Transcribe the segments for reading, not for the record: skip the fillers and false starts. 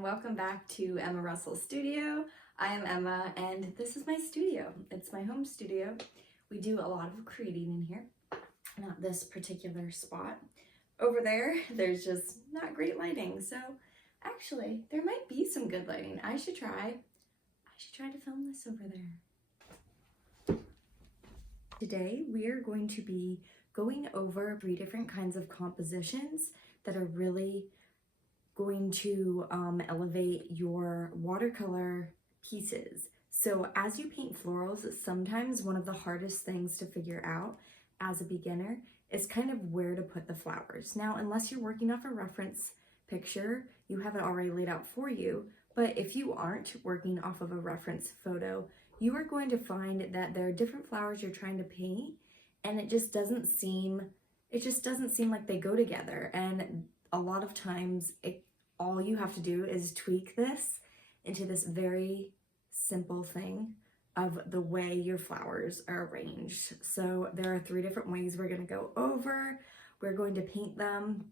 Welcome back to Emma Russell's studio. I am Emma and this is my studio. It's my home studio. We do a lot of creating in here, not this particular spot. Over there, there's just not great lighting. So actually, there might be some good lighting. I should try to film this over there. Today, we are going to be going over 3 different kinds of compositions that are really going to elevate your watercolor pieces. So as you paint florals, sometimes one of the hardest things to figure out as a beginner is kind of where to put the flowers. Now, unless you're working off a reference picture, you have it already laid out for you. But if you aren't working off of a reference photo, you are going to find that there are different flowers you're trying to paint, and it just doesn't seem like they go together. And a lot of times all you have to do is tweak this into this very simple thing of the way your flowers are arranged. So there are 3 different ways we're going to go over. We're going to paint them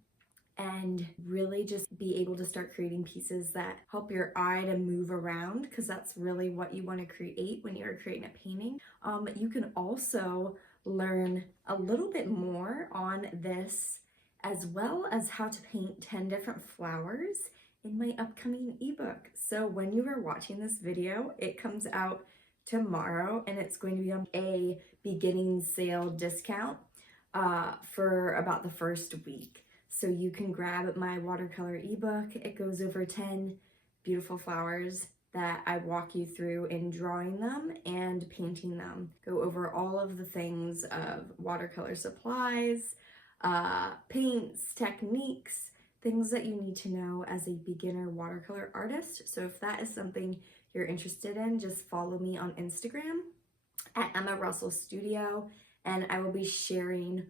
and really just be able to start creating pieces that help your eye to move around, because that's really what you want to create when you're creating a painting. You can also learn a little bit more on this, as well as how to paint 10 different flowers in my upcoming ebook. So when you are watching this video, it comes out tomorrow and it's going to be on a beginning sale discount for about the first week. So you can grab my watercolor ebook. It goes over 10 beautiful flowers that I walk you through in drawing them and painting them. Go over all of the things of watercolor supplies, paints, techniques, things that you need to know as a beginner watercolor artist. So if that is something you're interested in, just follow me on Instagram at Emma Russell Studio, and I will be sharing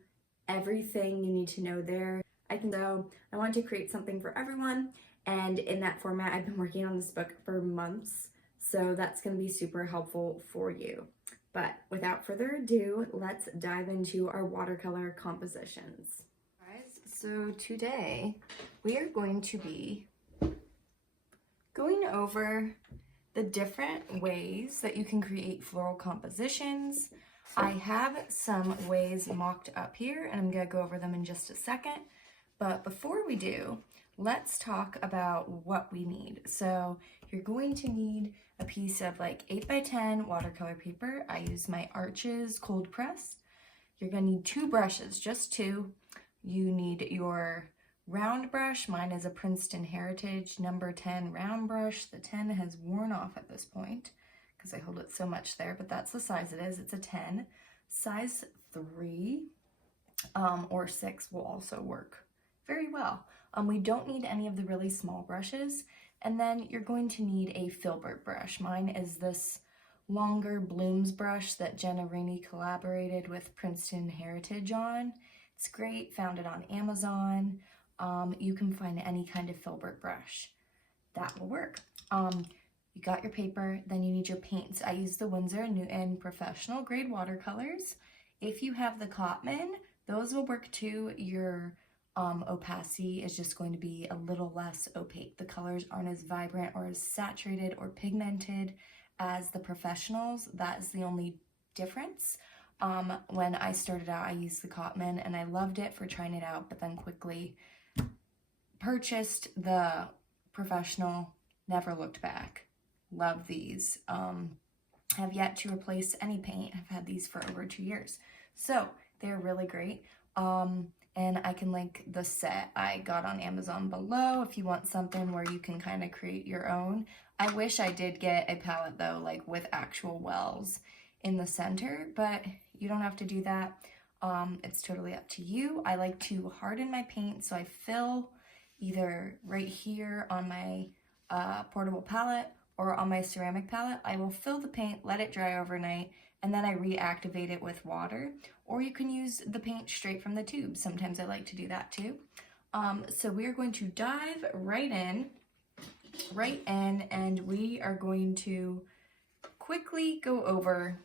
everything you need to know there. I want to create something for everyone, and in that format, I've been working on this book for months, so that's going to be super helpful for you. But without further ado, let's dive into our watercolor compositions. Guys, so today we are going to be going over the different ways that you can create floral compositions. I have some ways mocked up here, and I'm going to go over them in just a second. But before we do, let's talk about what we need. So you're going to need a piece of like 8x10 watercolor paper. I use my Arches cold press. You're gonna need 2 brushes, just 2. You need your round brush. Mine is a Princeton Heritage number 10 round brush. The 10 has worn off at this point because I hold it so much there, but that's the size it is. It's a 10. Size 3 or 6 will also work very well. We don't need any of the really small brushes. And then you're going to need a filbert brush. Mine is this longer blooms brush that Jenna Rainey collaborated with Princeton Heritage on. It's great, found it on Amazon. You can find any kind of filbert brush. That will work. You got your paper, then you need your paints. I use the Winsor & Newton professional grade watercolors. If you have the Cotman, those will work too. Your opacity is just going to be a little less opaque. The colors aren't as vibrant or as saturated or pigmented as the professionals. That is the only difference. When I started out, I used the Cotman and I loved it for trying it out, but then quickly purchased the professional, never looked back. Love these. Have yet to replace any paint. I've had these for over 2 years. So they're really great. And I can link the set I got on Amazon below if you want something where you can kind of create your own. I wish I did get a palette though, like with actual wells in the center, but you don't have to do that. It's totally up to you. I like to harden my paint, so I fill either right here on my portable palette or on my ceramic palette. I will fill the paint, let it dry overnight, and then I reactivate it with water, or you can use the paint straight from the tube. Sometimes I like to do that too. So we are going to dive right in, and we are going to quickly go over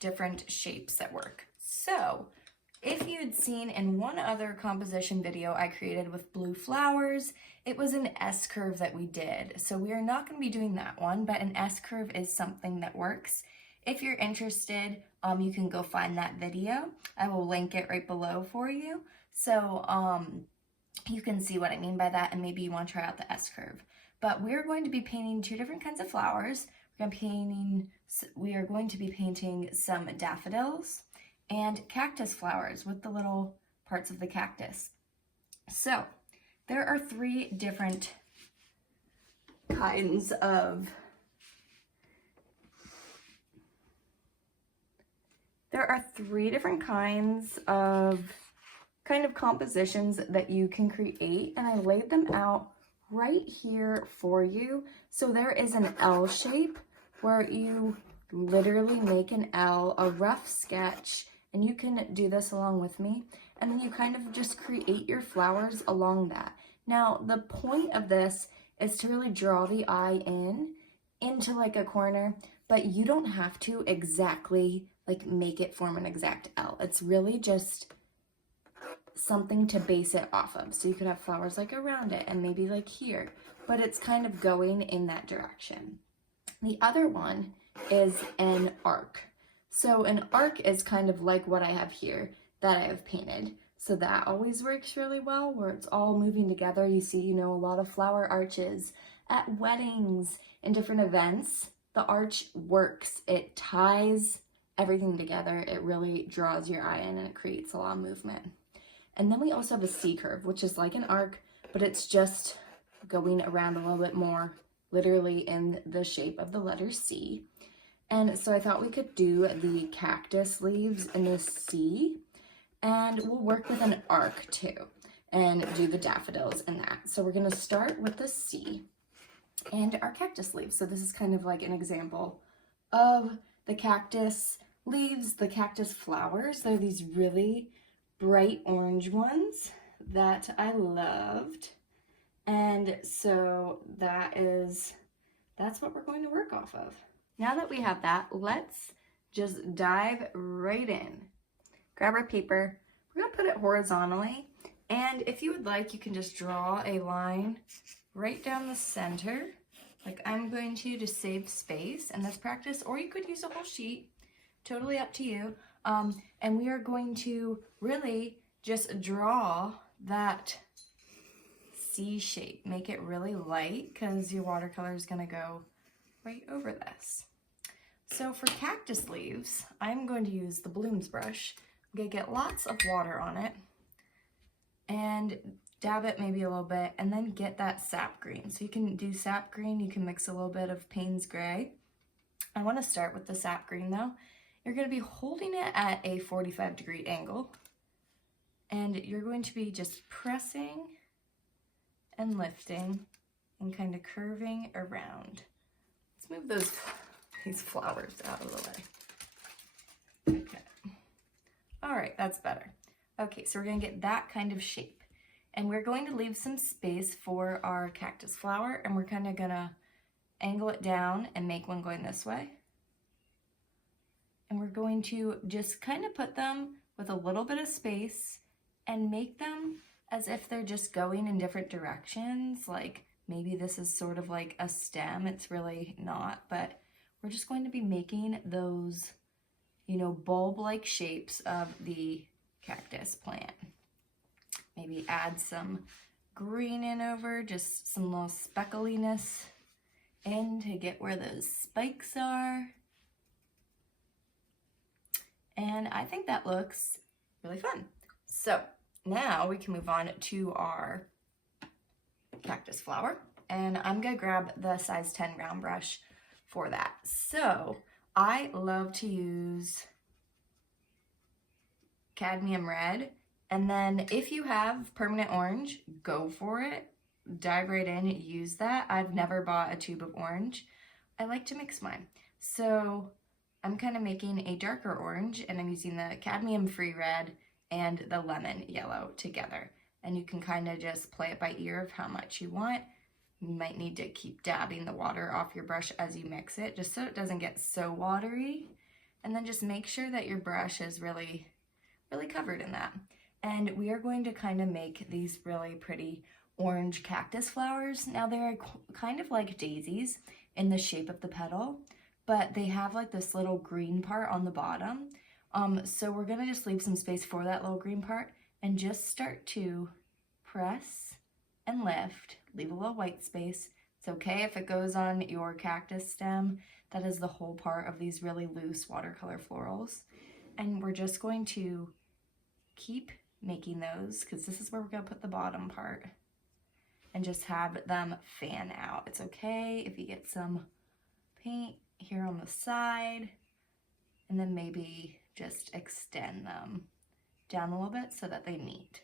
different shapes that work. So If you had seen in one other composition video I created with blue flowers, it was an S-curve that we did. So we are not going to be doing that one, but an S-curve is something that works. If you're interested, you can go find that video. I will link it right below for you. So you can see what I mean by that, and maybe you want to try out the S-curve. But we're going to be painting two different kinds of flowers. We are going to be painting some daffodils and cactus flowers with the little parts of the cactus. So there are three different kinds of kind of compositions that you can create, and I laid them out right here for you. So there is an L shape where you literally make an L, a rough sketch, and you can do this along with me, and then you kind of just create your flowers along that. Now, the point of this is to really draw the eye into like a corner, but you don't have to exactly like make it form an exact L. It's really just something to base it off of. So you could have flowers like around it and maybe like here, but it's kind of going in that direction. The other one is an arc. So an arc is kind of like what I have here that I have painted. So that always works really well, where it's all moving together. You see, you know, a lot of flower arches at weddings and different events. The arch works. It ties everything together. It really draws your eye in and it creates a lot of movement. And then we also have a C curve, which is like an arc, but it's just going around a little bit more, literally in the shape of the letter C. And so I thought we could do the cactus leaves in the C, and we'll work with an arc too, and do the daffodils in that. So we're gonna start with the C and our cactus leaves. So this is kind of like an example of the cactus leaves, the cactus flowers. They're these really bright orange ones that I loved. And so that's what we're going to work off of. Now that we have that, let's just dive right in. Grab our paper. We're going to put it horizontally. And if you would like, you can just draw a line right down the center, like I'm going to save space in this practice, or you could use a whole sheet, totally up to you. And we are going to really just draw that C shape. Make it really light because your watercolor is going to go right over this. So for cactus leaves, I'm going to use the blooms brush. I'm going to get lots of water on it and dab it maybe a little bit, and then get that sap green. So you can do sap green, you can mix a little bit of Payne's gray. I want to start with the sap green though. You're going to be holding it at a 45-degree angle, and you're going to be just pressing and lifting and kind of curving around. Let's move these flowers out of the way. Okay. All right, that's better. Okay, so we're going to get that kind of shape, and we're going to leave some space for our cactus flower, and we're kind of going to angle it down and make one going this way. And we're going to just kind of put them with a little bit of space and make them as if they're just going in different directions. Like maybe this is sort of like a stem. It's really not, but we're just going to be making those, you know, bulb-like shapes of the cactus plant. Maybe add some green in over, just some little speckliness in to get where those spikes are. And I think that looks really fun. So now we can move on to our cactus flower. And I'm gonna grab the size 10 round brush for that. So I love to use cadmium red. And then if you have permanent orange, go for it. Dive right in, use that. I've never bought a tube of orange. I like to mix mine. So I'm kind of making a darker orange, and I'm using the cadmium free red and the lemon yellow together. And you can kind of just play it by ear of how much you want. You might need to keep dabbing the water off your brush as you mix it, just so it doesn't get so watery. And then just make sure that your brush is really really covered in that. And we are going to kind of make these really pretty orange cactus flowers. Now they're kind of like daisies in the shape of the petal, but they have like this little green part on the bottom. So we're gonna just leave some space for that little green part and just start to press and lift, leave a little white space. It's okay if it goes on your cactus stem. That is the whole part of these really loose watercolor florals. And we're just going to keep making those, because this is where we're gonna put the bottom part, and just have them fan out. It's okay if you get some paint here on the side, and then maybe just extend them down a little bit so that they meet.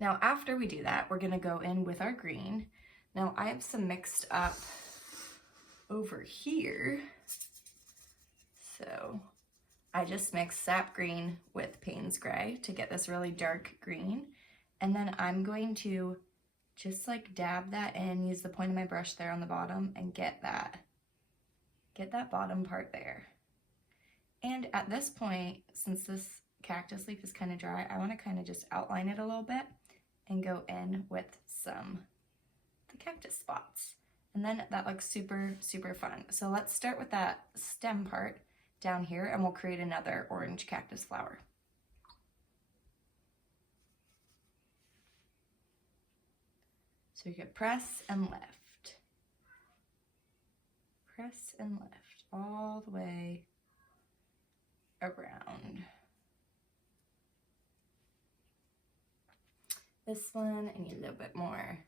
Now after we do that, we're gonna go in with our green. Now I have some mixed up over here. So I just mixed sap green with Payne's gray to get this really dark green. And then I'm going to just like dab that in, use the point of my brush there on the bottom and get that bottom part there. And at this point, since this cactus leaf is kind of dry, I want to kind of just outline it a little bit and go in with the cactus spots. And then that looks super, super fun. So let's start with that stem part down here, and we'll create another orange cactus flower. So you can press and lift. Press and lift all the way around. This one, I need a little bit more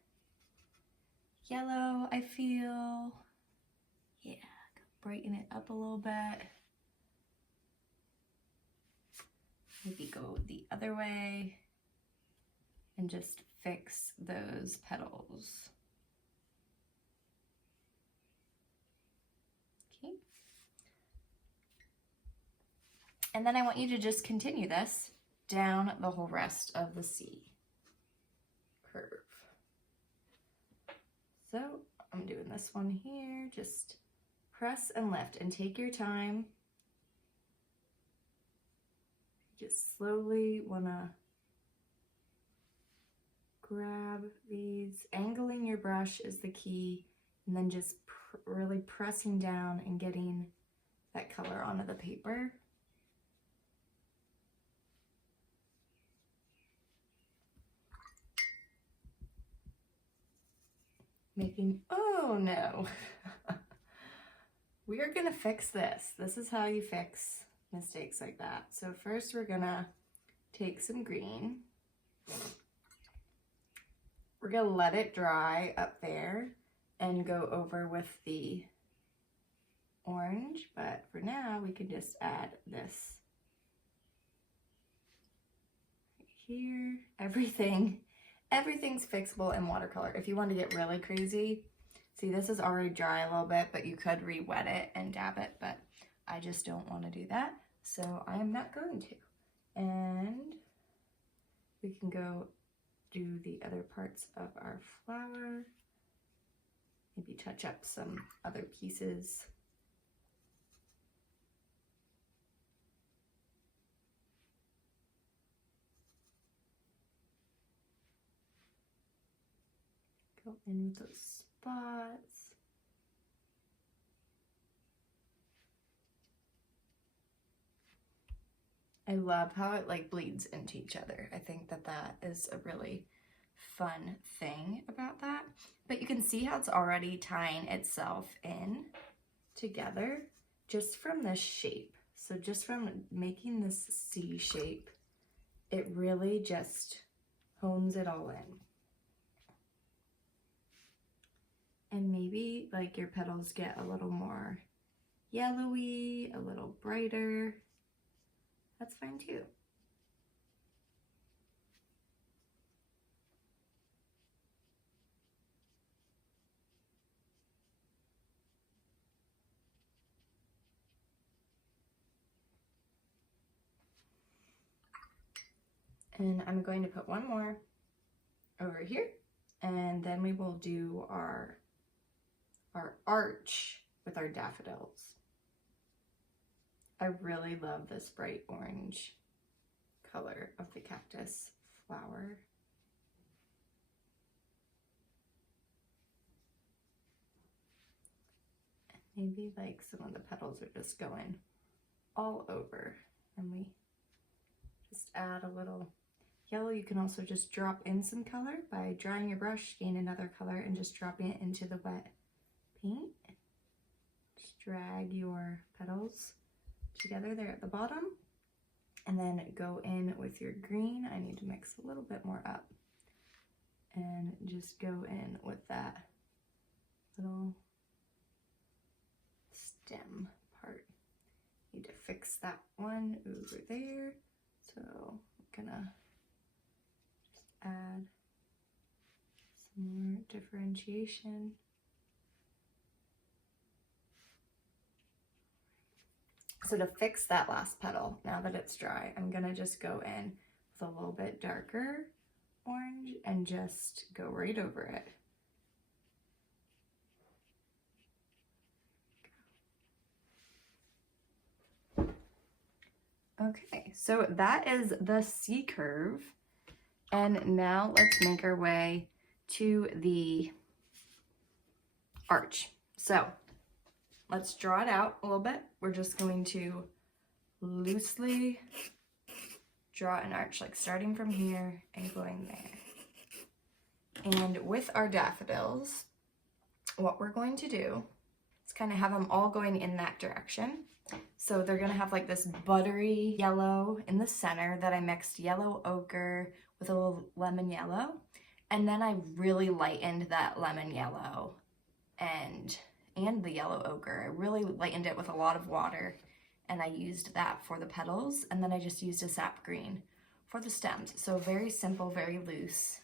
yellow, I feel. Yeah, brighten it up a little bit. Maybe go the other way and just fix those petals. Okay. And then I want you to just continue this down the whole rest of the C curve. So I'm doing this one here, just press and lift and take your time. Just slowly wanna grab these. Angling your brush is the key, and then just really pressing down and getting that color onto the paper. Oh no. We are gonna fix this. This is how you fix mistakes like that. So first we're gonna take some green. We're gonna let it dry up there and go over with the orange, but for now we can just add this right here. Everything's fixable in watercolor. If you want to get really crazy, see, this is already dry a little bit, but you could re-wet it and dab it, but I just don't want to do that, so I am not going to. And we can go do the other parts of our flower, maybe touch up some other pieces. Go in with those spots. I love how it like bleeds into each other. I think that that is a really fun thing about that. But you can see how it's already tying itself in together just from this shape. So just from making this C shape, it really just hones it all in. And maybe like your petals get a little more yellowy, a little brighter. That's fine too. And I'm going to put one more over here, and then we will do our arch with our daffodils. I really love this bright orange. color of the cactus flower. Maybe like some of the petals are just going all over, and we just add a little yellow. You can also just drop in some color by drying your brush, gain another color, and just dropping it into the wet paint. Just drag your petals together there at the bottom, and then go in with your green. I need to mix a little bit more up, and just go in with that little stem part. Need to fix that one over there, so I'm gonna just add some more differentiation. So to fix that last petal, now that it's dry, I'm gonna just go in with a little bit darker orange and just go right over it. Okay, so that is the C curve. And now let's make our way to the arch. So let's draw it out a little bit. We're just going to loosely draw an arch, like starting from here and going there. And with our daffodils, what we're going to do is kind of have them all going in that direction. So they're gonna have like this buttery yellow in the center that I mixed yellow ochre with a little lemon yellow. And then I really lightened that lemon yellow and the yellow ochre. I really lightened it with a lot of water, and I used that for the petals. And then I just used a sap green for the stems. So very simple, very loose.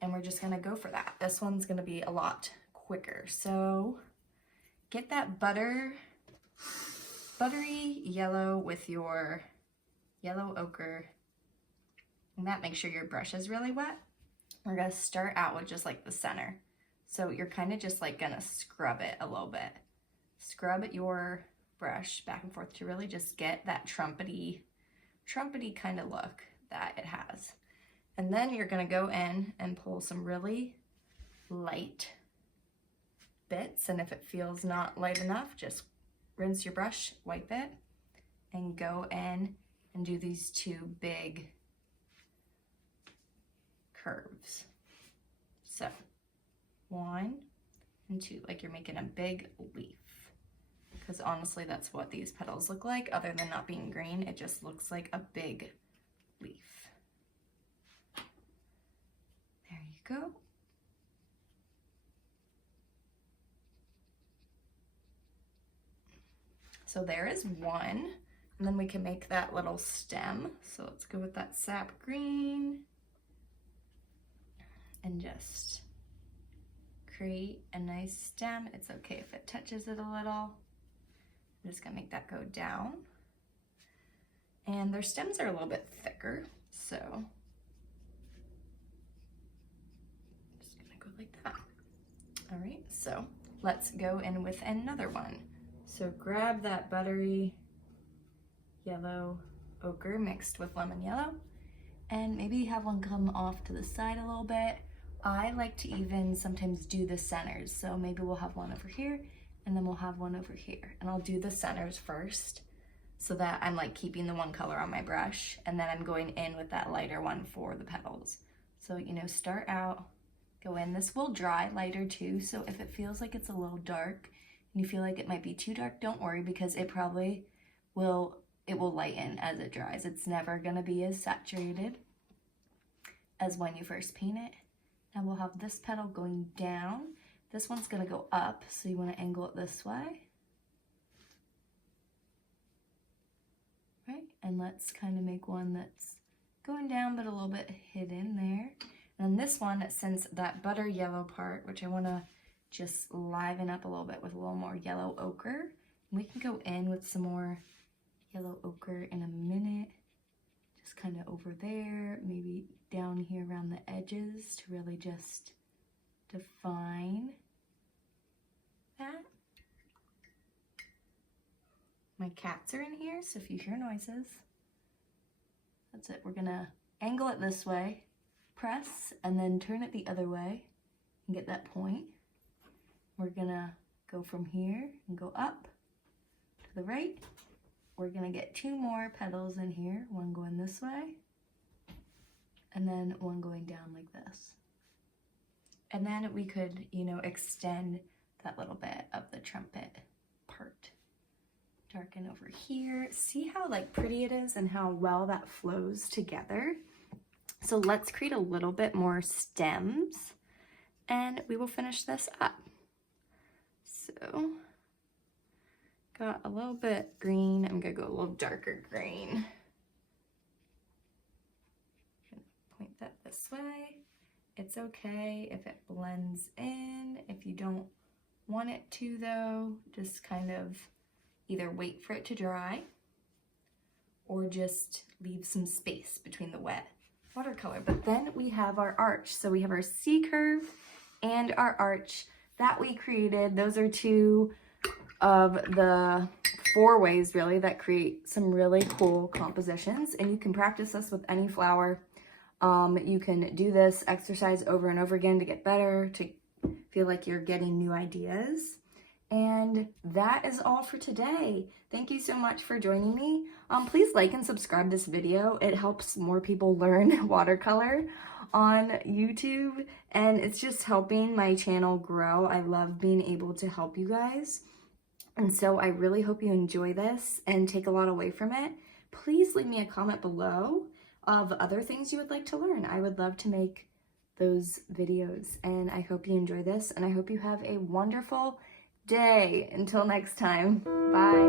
And we're just gonna go for that. This one's gonna be a lot quicker. So get that buttery yellow with your yellow ochre, and that makes sure your brush is really wet. We're gonna start out with just like the center. So you're kind of just like gonna scrub it a little bit. Scrub your brush back and forth to really just get that trumpety kind of look that it has. And then you're gonna go in and pull some really light bits, and if it feels not light enough, just rinse your brush, wipe it, and go in and do these two big curves. So 1 and 2, like you're making a big leaf. Because honestly, that's what these petals look like. Other than not being green, it just looks like a big leaf. There you go. So there is one, and then we can make that little stem. So let's go with that sap green and just create a nice stem. It's okay if it touches it a little. I'm just gonna make that go down. And their stems are a little bit thicker, so I'm just gonna go like that. All right, so let's go in with another one. So grab that buttery yellow ochre mixed with lemon yellow, and maybe have one come off to the side a little bit. I like to even sometimes do the centers. So maybe we'll have one over here, and then we'll have one over here. And I'll do the centers first so that I'm like keeping the one color on my brush, and then I'm going in with that lighter one for the petals. So, you know, start out, go in. This will dry lighter too, so if it feels like it's a little dark, and you feel like it might be too dark, don't worry, because it probably will, it will lighten as it dries. It's never gonna be as saturated as when you first paint it. Now we'll have this petal going down. This one's gonna go up, so you wanna angle it this way. Right, and let's kind of make one that's going down but a little bit hidden there. And this one, since that butter yellow part, which I wanna just liven up a little bit with a little more yellow ochre. And we can go in with some more yellow ochre in a minute. Just kind of over there, maybe down here around the edges to really just define that. My cats are in here, so if you hear noises, That's it. We're gonna angle it this way, press, and then turn it the other way and get that point. We're gonna go from here and go up to the right. We're gonna get 2 more petals in here, one going this way, and then one going down like this. And then we could, you know, extend that little bit of the trumpet part. Darken over here. See how like pretty it is and how well that flows together? So let's create a little bit more stems and we will finish this up. So got a little bit green. I'm gonna go a little darker green. Point that this way. It's okay if it blends in. If you don't want it to though, just kind of either wait for it to dry or just leave some space between the wet watercolor. But then we have our arch. So we have our C curve and our arch that we created. Those are 2 of the 4 ways really that create some really cool compositions, and you can practice this with any flower. You can do this exercise over and over again to get better, to feel like you're getting new ideas. And that is all for today. Thank you so much for joining me. Please like and subscribe this video. It helps more people learn watercolor on YouTube, and it's just helping my channel grow. I love being able to help you guys. And so I really hope you enjoy this and take a lot away from it. Please leave me a comment below of other things you would like to learn. I would love to make those videos, and I hope you enjoy this, and I hope you have a wonderful day. Until next time, bye.